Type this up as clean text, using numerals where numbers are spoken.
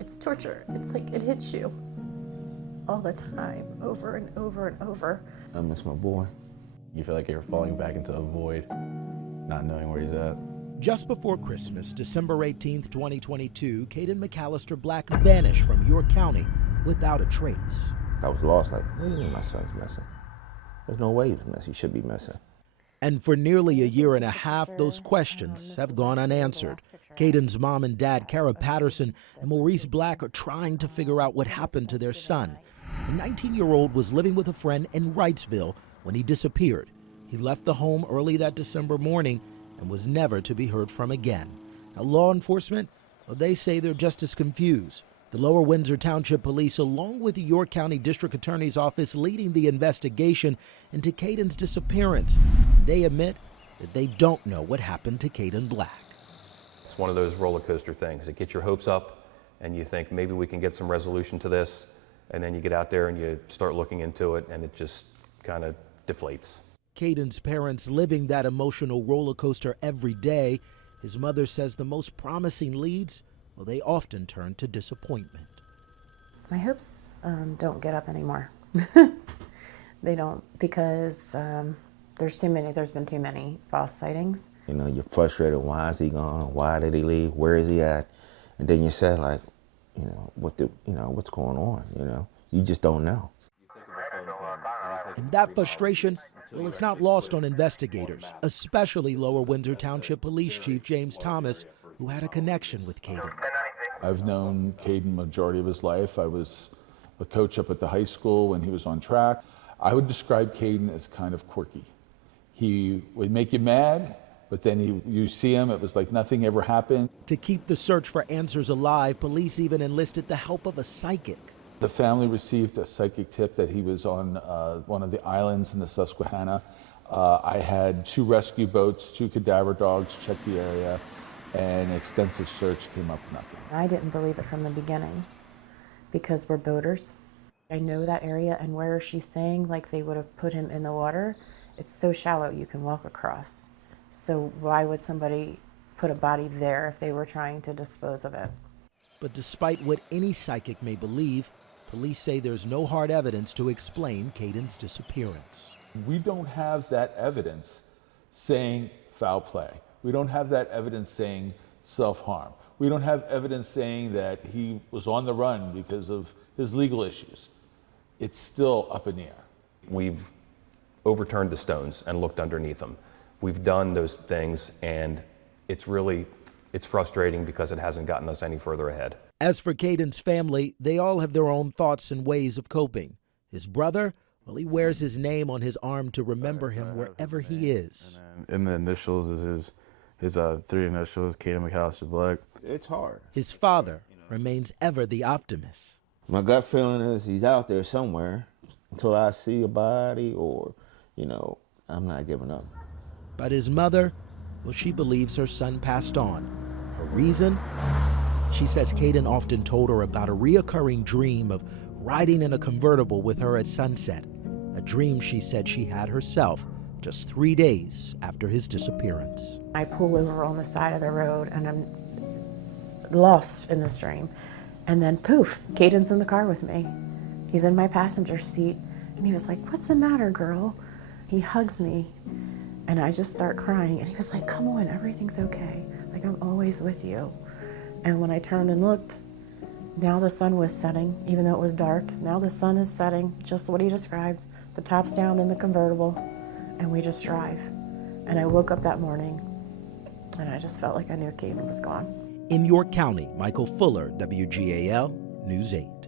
It's torture. It's like it hits you all the time, over and over and over. I miss my boy. You feel like you're falling back into a void, not knowing where he's at. Just before Christmas, December 18th, 2022, Kadin McAllister Black vanished from York County without a trace. I was lost, like, what do you mean my son's missing? There's no way he's missing. He should be missing. And for nearly a year and a half, those questions have gone unanswered. Kadin's mom and dad, Kara Patterson and Maurice Black, are trying to figure out what happened to their son. The 19-year-old was living with a friend in Wrightsville when he disappeared. He left the home early that December morning and was never to be heard from again. Now, law enforcement, well, they say they're just as confused. The Lower Windsor Township Police, along with the York County District Attorney's Office, leading the investigation into Kadin's disappearance. They admit that they don't know what happened to Kadin Black. It's one of those roller coaster things. It gets your hopes up and you think maybe we can get some resolution to this, and then you get out there and you start looking into it and it just kind of deflates. Kadin's parents living that emotional roller coaster every day. His mother says the most promising leads, well, they often turn to disappointment. My hopes don't get up anymore. They don't, because there's been too many false sightings. You know, you're frustrated. Why is he gone? Why did he leave? Where is he at? And then you say, like, what's going on? You know, you just don't know. And that frustration, well, it's not lost on investigators, especially Lower Windsor Township Police Chief James Thomas, who had a connection with Kadin. I've known Kadin majority of his life. I was a coach up at the high school when he was on track. I would describe Kadin as kind of quirky. He would make you mad, but then you see him, it was like nothing ever happened. To keep the search for answers alive, police even enlisted the help of a psychic. The family received a psychic tip that he was on one of the islands in the Susquehanna. I had 2 rescue boats, 2 cadaver dogs check the area, and an extensive search came up with nothing. I didn't believe it from the beginning because we're boaters. I know that area, and where she's saying like they would have put him in the water, it's so shallow you can walk across. So why would somebody put a body there if they were trying to dispose of it? But despite what any psychic may believe, police say there's no hard evidence to explain Kadin's disappearance. We don't have that evidence saying foul play. We don't have that evidence saying self-harm. We don't have evidence saying that he was on the run because of his legal issues. It's still up in the air. We've overturned the stones and looked underneath them. We've done those things, and it's frustrating because it hasn't gotten us any further ahead. As for Kadin's family, they all have their own thoughts and ways of coping. His brother, well, he wears his name on his arm to remember him wherever he is. And in the initials is his 3 initials, Kadin McAllister Black. It's hard. His father remains ever the optimist. My gut feeling is he's out there somewhere. Until I see a body or, I'm not giving up. But his mother, well, she believes her son passed on. Her reason? She says Kadin often told her about a reoccurring dream of riding in a convertible with her at sunset, a dream she said she had herself just 3 days after his disappearance. I pull over on the side of the road and I'm lost in this dream. And then poof, Kadin's in the car with me. He's in my passenger seat and he was like, "What's the matter, girl?" He hugs me and I just start crying and he was like, "Come on, everything's okay. Like, I'm always with you." And when I turned and looked, now the sun was setting, even though it was dark. Now the sun is setting, just what he described. The top's down in the convertible, and we just drive. And I woke up that morning, and I just felt like I knew Kadin was gone. In York County, Michael Fuller, WGAL News 8.